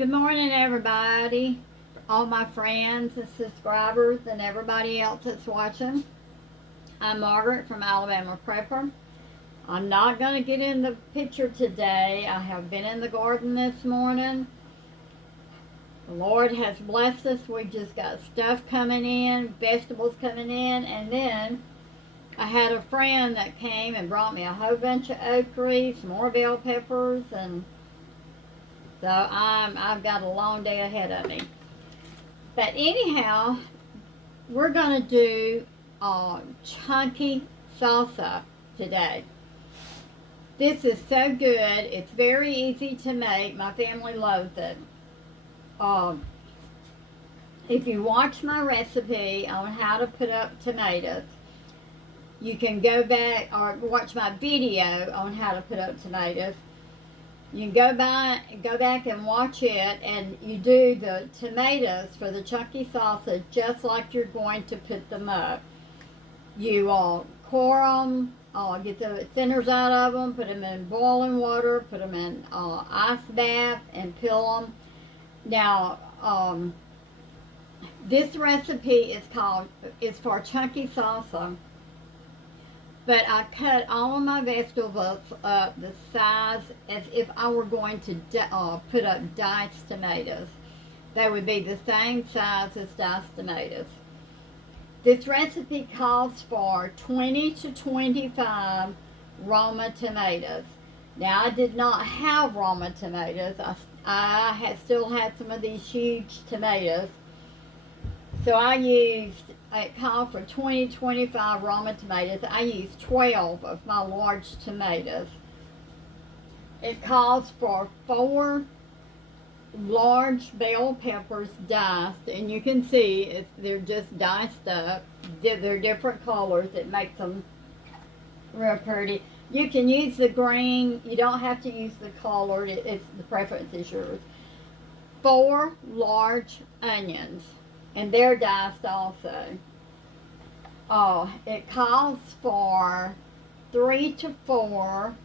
Good morning, everybody. All my friends and subscribers and everybody else that's watching. I'm Margaret from Alabama Prepper. I'm not going to get in the picture today. I have been in the garden this morning. The Lord has blessed us. We just got stuff coming in, vegetables coming in, and then I had a friend that came and brought me a whole bunch of okra, some more bell peppers, and so I've got a long day ahead of me. But anyhow, we're going to do chunky salsa today. This is so good. It's very easy to make. My family loves it. If you watch my recipe on how to put up tomatoes, you can go back or watch my video on how to put up tomatoes. You can go back and watch it, and you do the tomatoes for the chunky salsa just like you're going to put them up. You core them, get the thinners out of them, put them in boiling water, put them in ice bath, and peel them. Now, this recipe is for chunky salsa. But I cut all of my vegetables up the size as if I were going to put up diced tomatoes. They would be the same size as diced tomatoes. This recipe calls for 20 to 25 Roma tomatoes. Now, I did not have Roma tomatoes. I still had some of these huge tomatoes. So it called for 20-25 Roma tomatoes. I used 12 of my large tomatoes. It calls for 4 large bell peppers diced, and you can see they're just diced up. They're different colors. It makes them real pretty. You can use the green. You don't have to use the colored. It's the preference is yours. 4 large onions. And they're diced also. It calls for 3 to 4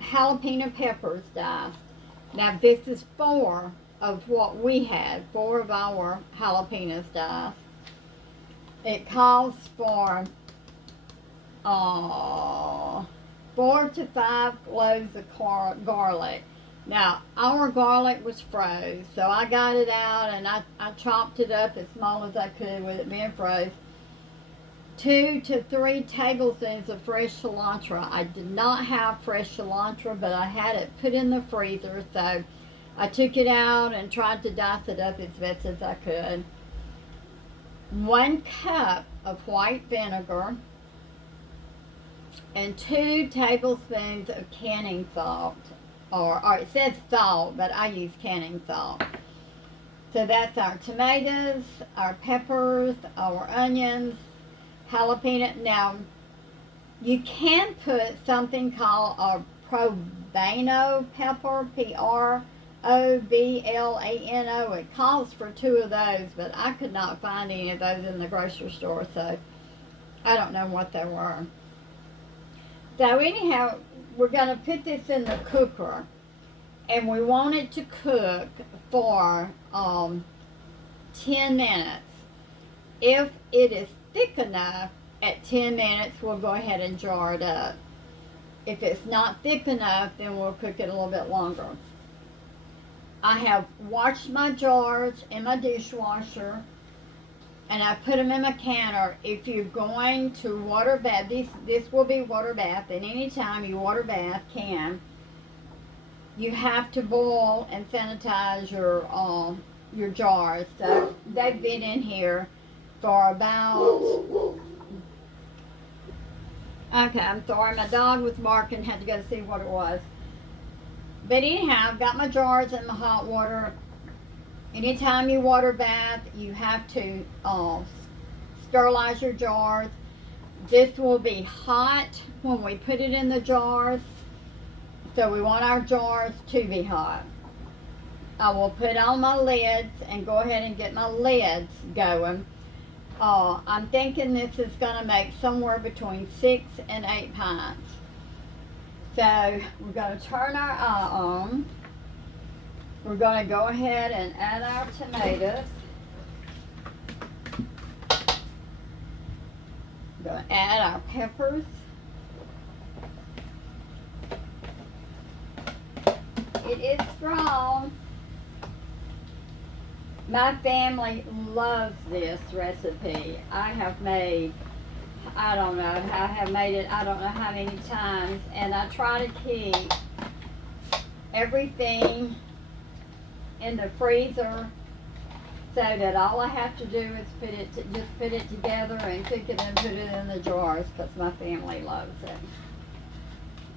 jalapeno peppers diced. Now this is 4 of what we had, 4 of our jalapenos diced. It calls for 4 to 5 cloves of garlic. Now, our garlic was froze, so I got it out and I chopped it up as small as I could with it being froze. 2 to 3 tablespoons of fresh cilantro. I did not have fresh cilantro, but I had it put in the freezer, so I took it out and tried to dice it up as best as I could. 1 cup of white vinegar and 2 tablespoons of canning salt. Or it says salt, but I use canning salt. So that's our tomatoes, our peppers, our onions, jalapeno. Now, you can put something called a poblano pepper, P-R-O-B-L-A-N-O. It calls for 2 of those, but I could not find any of those in the grocery store, so I don't know what they were. So anyhow, we're going to put this in the cooker, and we want it to cook for 10 minutes. If it is thick enough at 10 minutes, we'll go ahead and jar it up. If it's not thick enough, then we'll cook it a little bit longer. I have washed my jars in my dishwasher, and I put them in my canner. If you're going to water bath, this will be water bath, and anytime you water bath you have to boil and sanitize your jars. So they've been in here for about, okay, I'm sorry, my dog was barking, had to go see what it was. But anyhow, I've got my jars in my hot water. Anytime you water bath, you have to sterilize your jars. This will be hot when we put it in the jars, so we want our jars to be hot. I will put on my lids and go ahead and get my lids going. I'm thinking this is going to make somewhere between 6 and 8 pints. So we're going to turn our eye on. We're going to go ahead and add our tomatoes. We're going to add our peppers. It is strong. My family loves this recipe. I have made, I don't know, I have made it I don't know how many times, and I try to keep everything in the freezer so that all I have to do is just put it together and cook it and put it in the jars because my family loves it.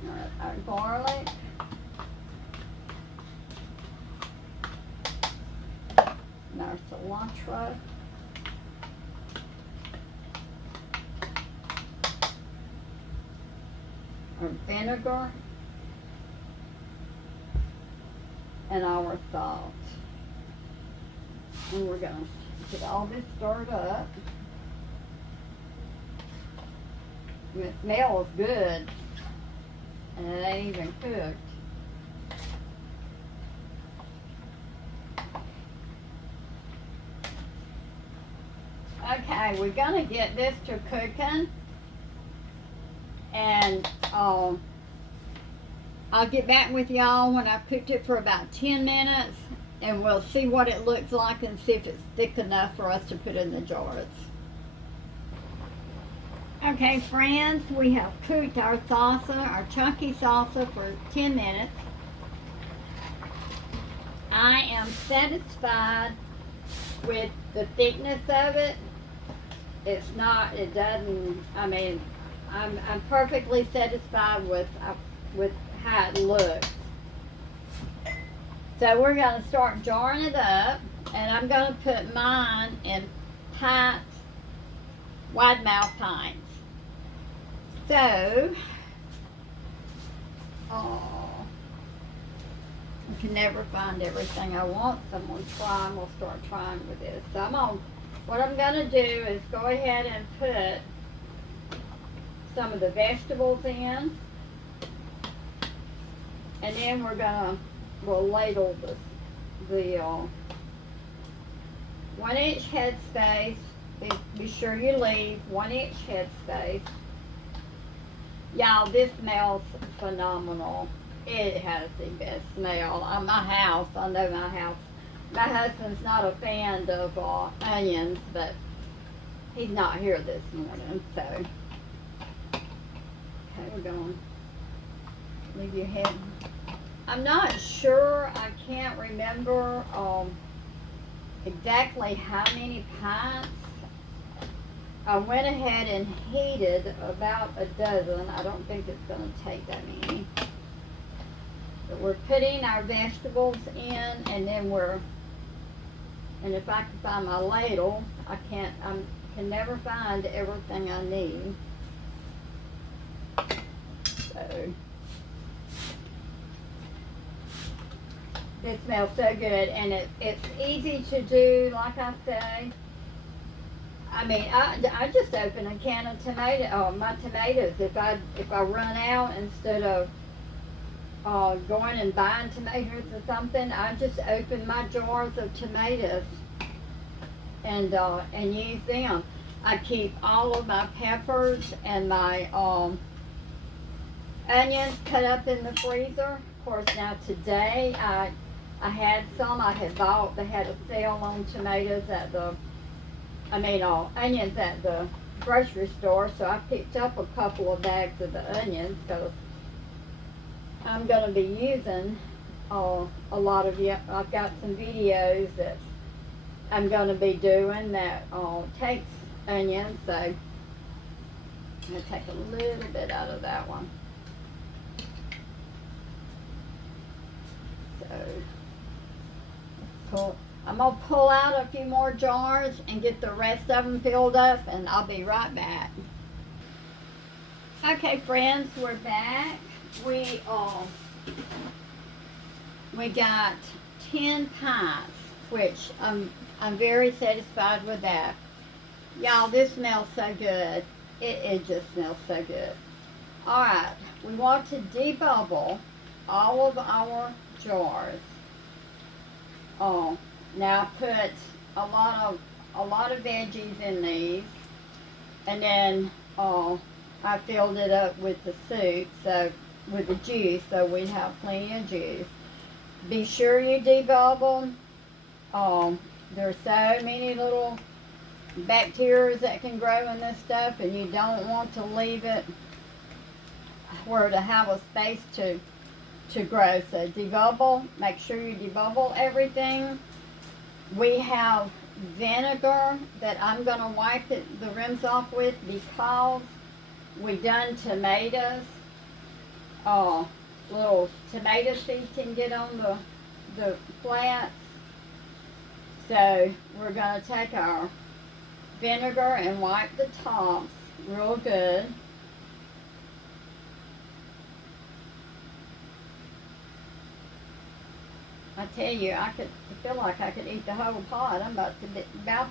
All right, our garlic. And our cilantro. Our vinegar. And our salt. And we're going to get all this stirred up. And it smells good. And it ain't even cooked. Okay, we're going to get this to cooking. And I'll get back with y'all when I've cooked it for about 10 minutes. And we'll see what it looks like and see if it's thick enough for us to put in the jars. Okay, friends, we have cooked our salsa, our chunky salsa, for 10 minutes. I am satisfied with the thickness of it. It's not, it doesn't, I mean, I'm perfectly satisfied with how it looks. So we're going to start jarring it up, and I'm going to put mine in Pints, wide mouth pints. So, I can never find everything I want, so I'm going to try, and we'll start trying with this. So what I'm going to do is go ahead and put some of the vegetables in, and then we'll ladle the 1 inch head space. Be sure you leave 1 inch head space. Y'all, this smells phenomenal. It has the best smell. My house, I know my house. My husband's not a fan of onions, but he's not here this morning, so. Okay, we're going to leave your head. I'm not sure, I can't remember exactly how many pints. I went ahead and heated about a dozen. I don't think it's going to take that many. But we're putting our vegetables in, and then and if I can find my ladle, I can never find everything I need. So, it smells so good, and it's easy to do, like I say. I mean, I just open a can of my tomatoes. If I run out, instead of going and buying tomatoes or something, I just open my jars of tomatoes and use them. I keep all of my peppers and my onions cut up in the freezer. Of course, now today I had some I had bought. They had a sale on tomatoes at onions at the grocery store, so I picked up a couple of bags of the onions because I'm going to be using a lot of I've got some videos that I'm going to be doing that takes onions, so I'm going to take a little bit out of that one. So I'm going to pull out a few more jars and get the rest of them filled up, and I'll be right back. Okay, friends, we're back. We got 10 pints, which I'm very satisfied with that. Y'all, this smells so good. It just smells so good. All right, we want to debubble all of our jars. Now I put a lot of veggies in these, and then I filled it up with the soup, so with the juice, so we have plenty of juice. Be sure you debubble. There's so many little bacteria that can grow in this stuff, and you don't want to leave it where to have a space to grow. So debubble, make sure you debubble everything. We have vinegar that I'm going to wipe the rims off with because we done tomatoes. Little tomato seeds can get on the flats. So we're going to take our vinegar and wipe the tops real good. I tell you, I feel like I could eat the whole pot. I'm about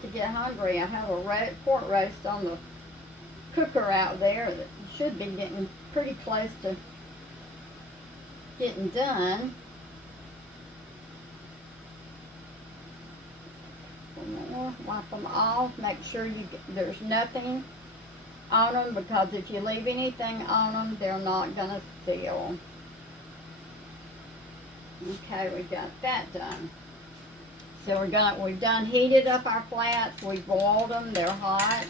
to get hungry. I have a pork roast on the cooker out there that should be getting pretty close to getting done. Wipe them off. Make sure there's nothing on them, because if you leave anything on them, they're not going to seal. Okay, we got that done. So we've done heated up our flats. We boiled them. They're hot.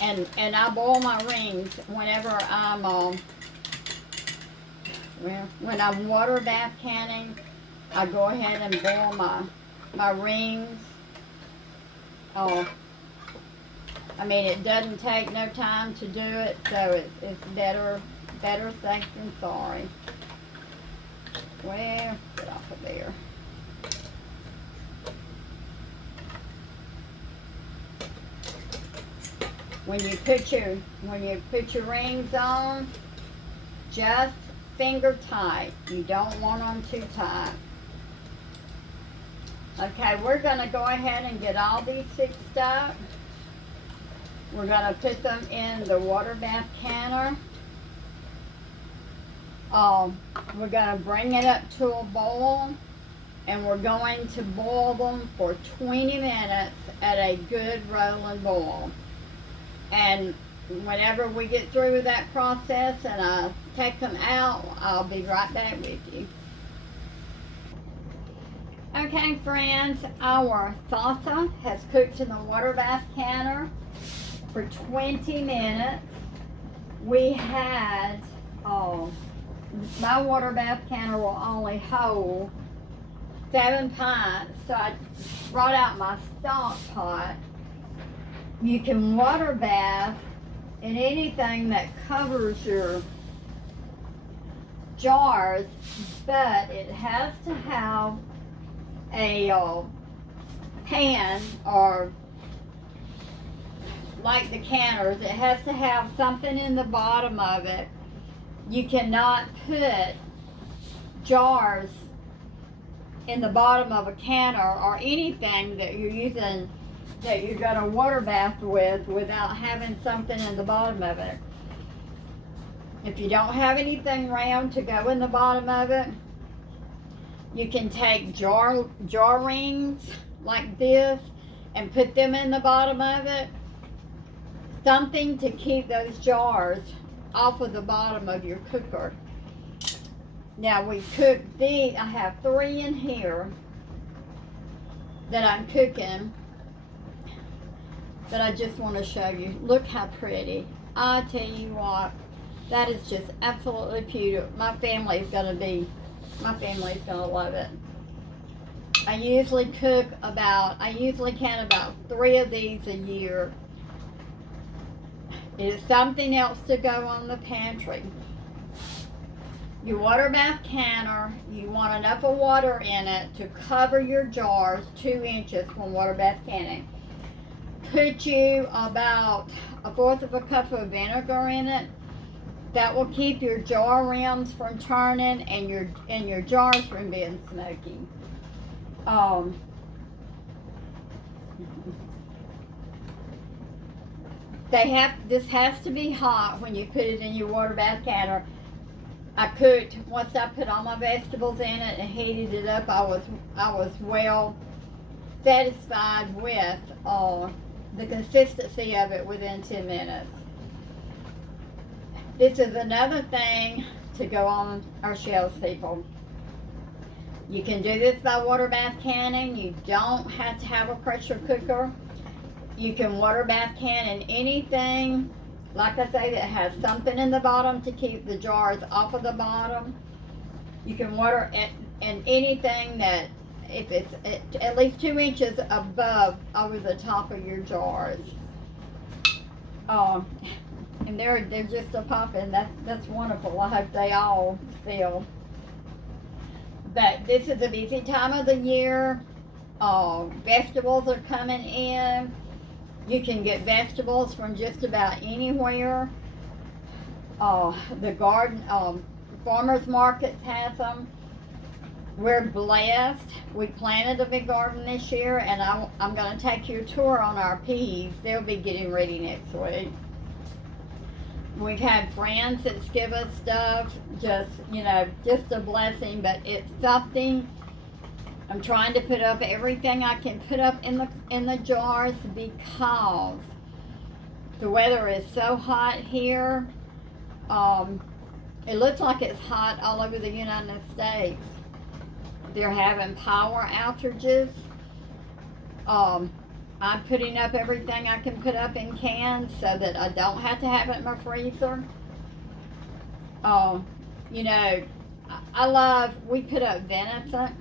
And I boil my rings whenever I'm when I'm water bath canning. I go ahead and boil my rings. I mean, it doesn't take no time to do it, so it's better safe than sorry. Well, get off of there. When you put your rings on, just finger tight. You don't want them too tight. Okay, we're going to go ahead and get all these fixed up. We're going to put them in the water bath canner. We're going to bring it up to a boil, and we're going to boil them for 20 minutes at a good rolling boil. And whenever we get through with that process and I take them out, I'll be right back with you. Okay, friends, our salsa has cooked in the water bath canner for 20 minutes. We had, my water bath canner will only hold 7 pints, so I brought out my stock pot. You can water bath in anything that covers your jars, but it has to have a pan, or like the canners, it has to have something in the bottom of it. You cannot put jars in the bottom of a canner or anything that you're using, that you're going to water bath with, without having something in the bottom of it. If you don't have anything round to go in the bottom of it, you can take jar rings like this and put them in the bottom of it. Something to keep those jars off of the bottom of your cooker. Now we cook these. I have 3 in here that I'm cooking, that I just want to show you. Look how pretty. I tell you what, that is just absolutely beautiful. My family's gonna love it. I usually can about 3 of these a year. It is something else to go on the pantry. Your water bath canner, you want enough of water in it to cover your jars 2 inches from water bath canning. Put you about 1/4 of a cup of vinegar in it. That will keep your jar rims from turning and your jars from being smoky. This has to be hot when you put it in your water bath canner. I cooked, once I put all my vegetables in it and heated it up, I was well satisfied with the consistency of it within 10 minutes. This is another thing to go on our shelves, people. You can do this by water bath canning. You don't have to have a pressure cooker. You can water bath can in anything, like I say, that has something in the bottom to keep the jars off of the bottom. You can water it in anything that, if it's at least 2 inches above over the top of your jars. And they're just a popping. That's wonderful. I hope they all fill. But this is a busy time of the year. Vegetables are coming in. You can get vegetables from just about anywhere. The garden, farmers markets has them. We're blessed. We planted a big garden this year, and I'm going to take you a tour on our peas. They'll be getting ready next week. We've had friends that give us stuff, just a blessing, but it's something. I'm trying to put up everything I can put up in the jars because the weather is so hot here. It looks like it's hot all over the United States. They're having power outages. I'm putting up everything I can put up in cans so that I don't have to have it in my freezer. We put up venison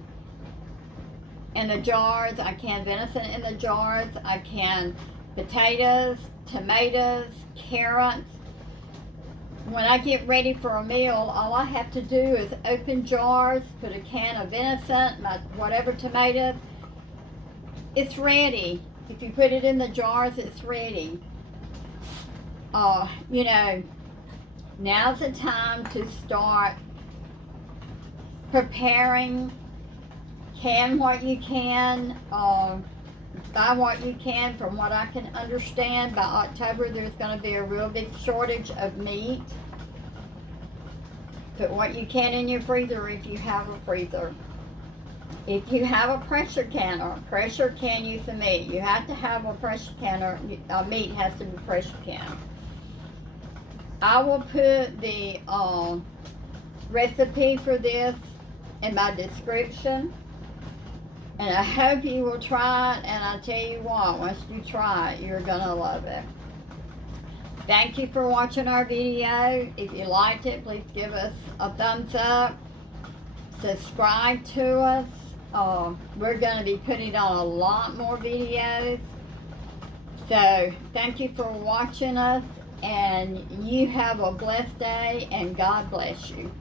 in the jars. I can venison in the jars. I can potatoes, tomatoes, carrots. When I get ready for a meal, all I have to do is open jars, put a can of venison, my whatever tomatoes. It's ready. If you put it in the jars, it's ready. Now's the time to start preparing. Can what you can, buy what you can. From what I can understand, by October there's going to be a real big shortage of meat. Put what you can in your freezer if you have a freezer. If you have a pressure canner, pressure can you some meat. You have to have a pressure canner. Meat has to be pressure canner. I will put the recipe for this in my description. And I hope you will try it. And I tell you what, once you try it, you're going to love it. Thank you for watching our video. If you liked it, please give us a thumbs up. Subscribe to us. We're going to be putting on a lot more videos. So thank you for watching us, and you have a blessed day, and God bless you.